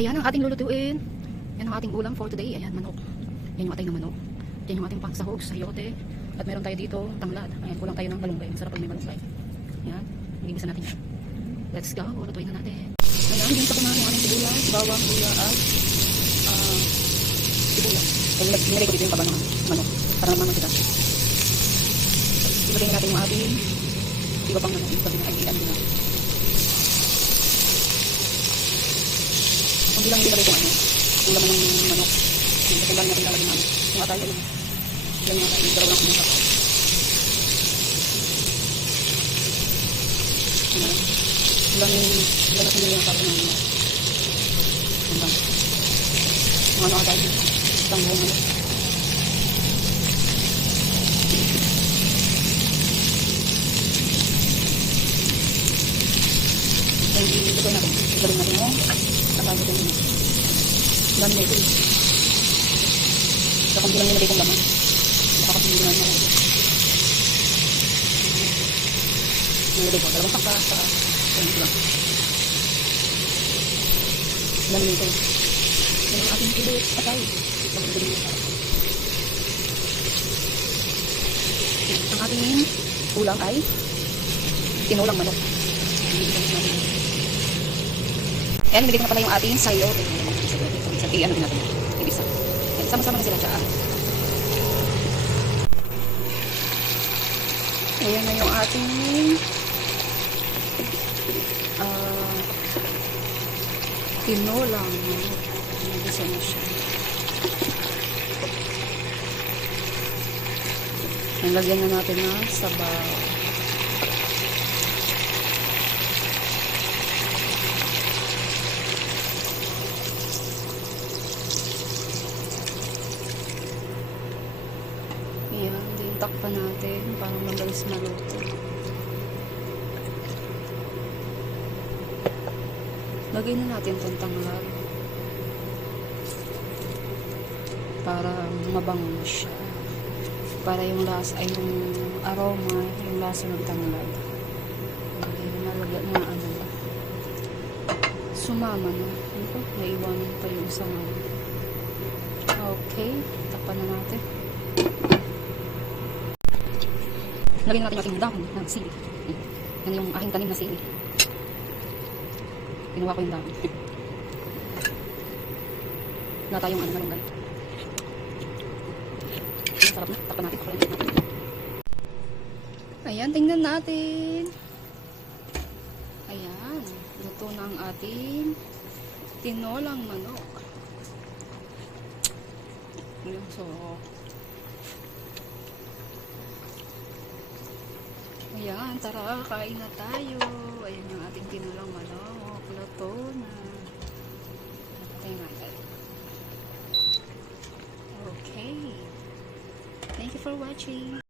Ayan ang ating lulutuin. Yan ang ating ulam for today. Ayan, manok. Yan yung atay na manok. Yan yung ating pangsahog, sayote. At meron tayo dito, tanglad. Ayan, kulang tayo ng malunggay. Masarap pag may malunggay. Yan, igigisa natin yan. Let's go, lutuin na natin. Ayan, ginisa ko na yung ating sibuyas, bawang, luya at sibuyas. Nilagay ko dito yung baba ng manok para naman magsitas. Ilagay natin yung ating iba pang manok. Ibig sabihin ay ilan din natin. Kung bilang ilagay ko yung laman ng manok. Kasi lang natin lalagay namin. Yung atay, ayun. Yan yung atay. Dalaw lang kumunta. Ayan. Ilan natin yung atay ng manok. Ayan. Yung ano atay. Isang buong manok. Then, ilagay natin. Ilagay natin yung atay ko yung dami na ito eh. Sa kung bilang nilagay kong laman. Nakakapilinan mo. Nilagay ko. Dalawang sakta sa ganito lang. Dami na ito. Yan ang ating kilo atay. Ang ating ulam ay tinulang manok. Ayan, nilagay ko na pala yung ating sayo. Ano din natin. Ibisa. Sama-sama na sila siya. Ayan na yung ating tinolang. Ibisa na siya. Nalagyan na natin ng sabaw. Ayan, din takpan natin para mabilis maluto. Lagay na natin itong tanglad para mabango siya. Para yung lasa, ay yung aroma, yung lasa ng tanglad. Nalagyan na ano ba. Sumama na. Ito, naiwanan pa yung isang ano. Okay, takpan na natin. Lagyan natin yung ating dahon ng sili. Yan yung aking tanim na sili. Kinuha ko yung dahon. Wala tayong ano malunggay. Sarap na. Takpan natin. Ayan, tingnan natin. Ayan. Luto na ang ating tinolang manok. So, ayan, tara, kain na tayo. Ayan yung ating tinulang manok. Luto na. Patay natin. Okay. Thank you for watching.